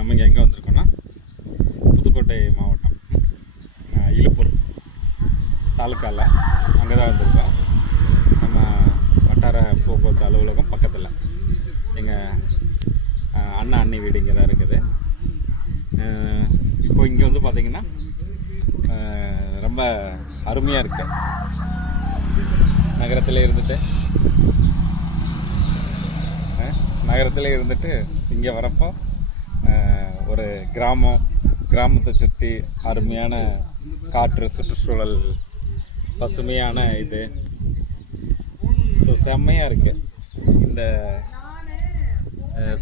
நம்ம இங்கே எங்கே வந்திருக்கோன்னா புதுக்கோட்டை மாவட்டம் இலுப்பூர் தாலுக்காவில் அங்கே தான் வந்திருக்கோம். நம்ம வட்டார போக்குவரத்து அலுவலகம் பக்கத்தில் எங்கள் அண்ணா அண்ணி வீடு இங்கே தான் இருக்குது. இப்போ இங்கே வந்து பார்த்திங்கன்னா ரொம்ப அருமையாக இருக்குது. நகரத்தில் இருந்துட்டு இங்கே வரப்போ ஒரு கிராமத்தை சுற்றி அருமையான காற்று, சுற்றுச்சூழல், பசுமையான இது செம்மையாக இருக்குது. இந்த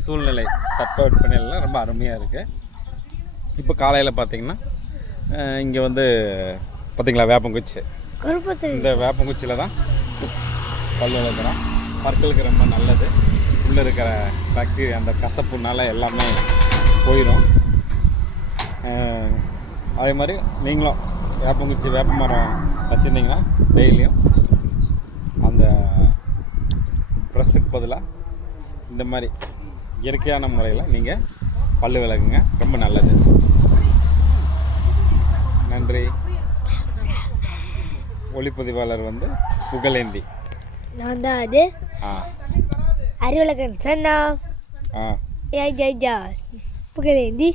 சூழ்நிலை தட்பவெப்பநிலைலாம் ரொம்ப அருமையாக இருக்குது. இப்போ காலையில் பார்த்திங்கன்னா இங்கே வந்து பார்த்திங்களா வேப்பங்குச்சி, இந்த வேப்பங்குச்சியில் தான் பல் விளக்குறோம். பற்களுக்கு ரொம்ப நல்லது. உள்ளே இருக்கிற பாக்டீரியா, அந்த கசப்புனால எல்லாமே போயிடும். அதே மாதிரி நீங்களும் வேப்ப மரம் வச்சுருந்தீங்கன்னா டெய்லியும் அந்த ப்ரெஷ்ஷுக்கு பதிலாக இந்த மாதிரி இயற்கையான முறையில் நீங்கள் பல் விளக்குங்க, ரொம்ப நல்லது. நன்றி. ஒளிப்பதிவாளர் வந்து புகழேந்தி. நான் தான் அது அறிவழகன் சன்னா புகழேந்தி.